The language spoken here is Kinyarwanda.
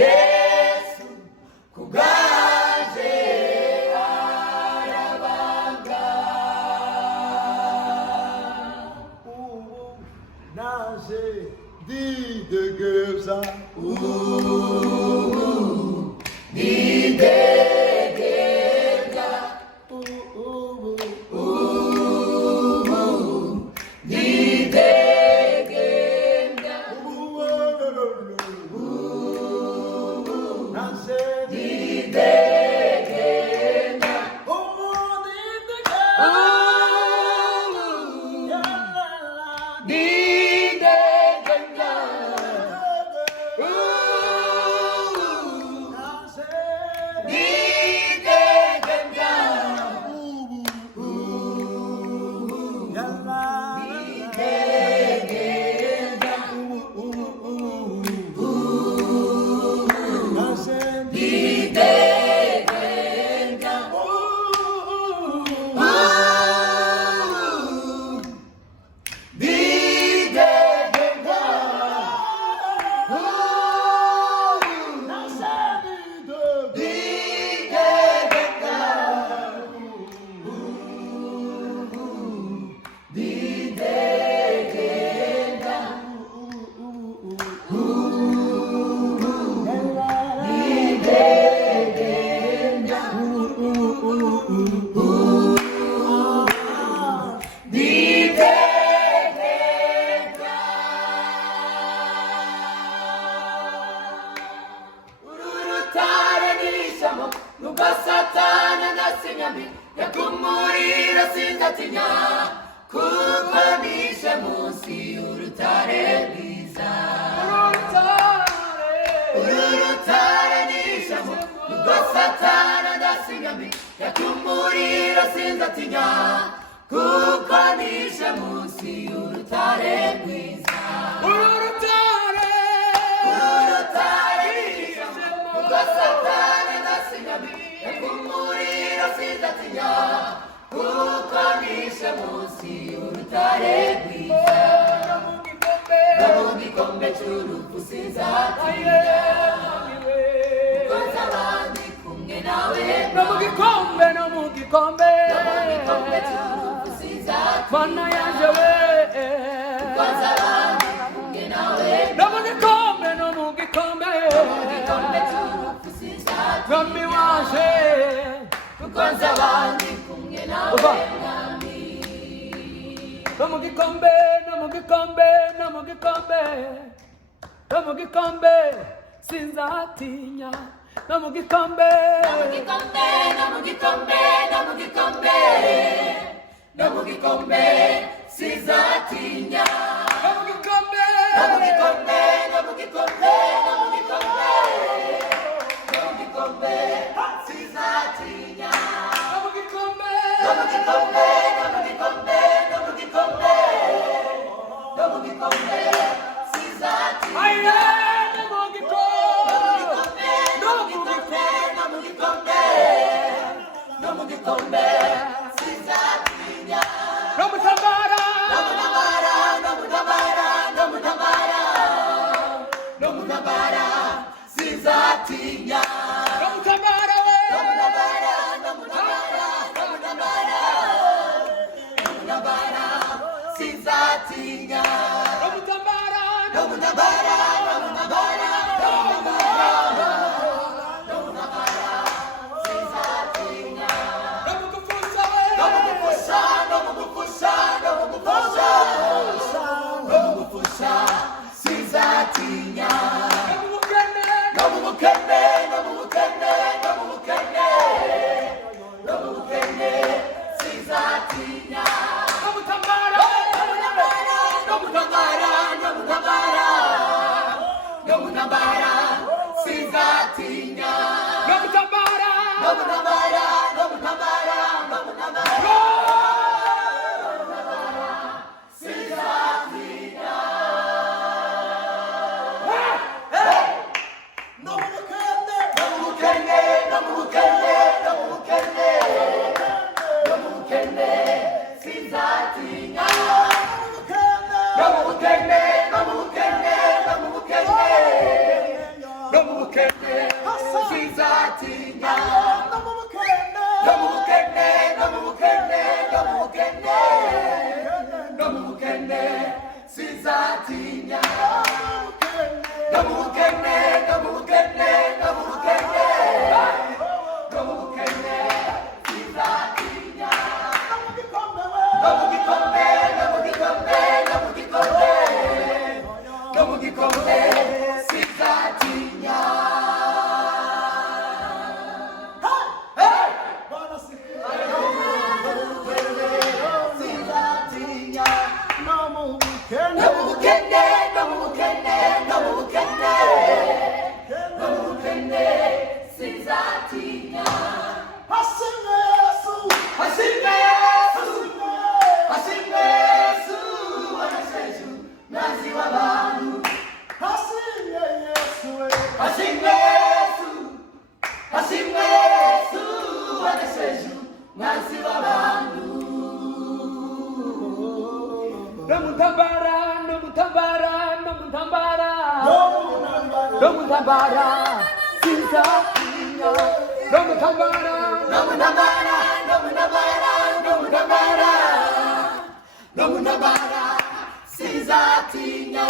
Yesu kubwaje arabanga. Ubu naje didegeza, didegeza, didegeza, naje didegeza, nubwo Satani nasinyami yakumurira sinzatinya, kuko nishe munsi y'urutare rwiza. Urutare nishemo, nubwo Satani nasinyami yakumurira sinzatinya, kuko nishe munsi y'urutare rwiza. Urutare nishemo, nubwo Satani nasinyami yakumurira sinzatinya, kuko nishe munsi y'urutare rwiza. No mu gikombe cy'urupfu sinzatinya, kuko nzabandi kumwe nawe. No mu gikombe cy'urupfu sinzatinya, mana yanjye we, kuko nzabandi kumwe nawe. No mu gikombe cy'urupfu sinzatinya, mwami waje, kuko nzabandi kumwe nawe. No mu gikombe sinzatinya, no mu gikombe sinzatinya, bukene sinzatinya no mu bukene no mu bukene no mu bukene no mu bukene no mu bukene sinzatinya no mu bukene no mu bukene no mu bukene no mu bukene sinzatinya no mu gikombe no mu gikombe no mu gikombe no mu gikombe no mu gikombe sinzatinya Sinzatinya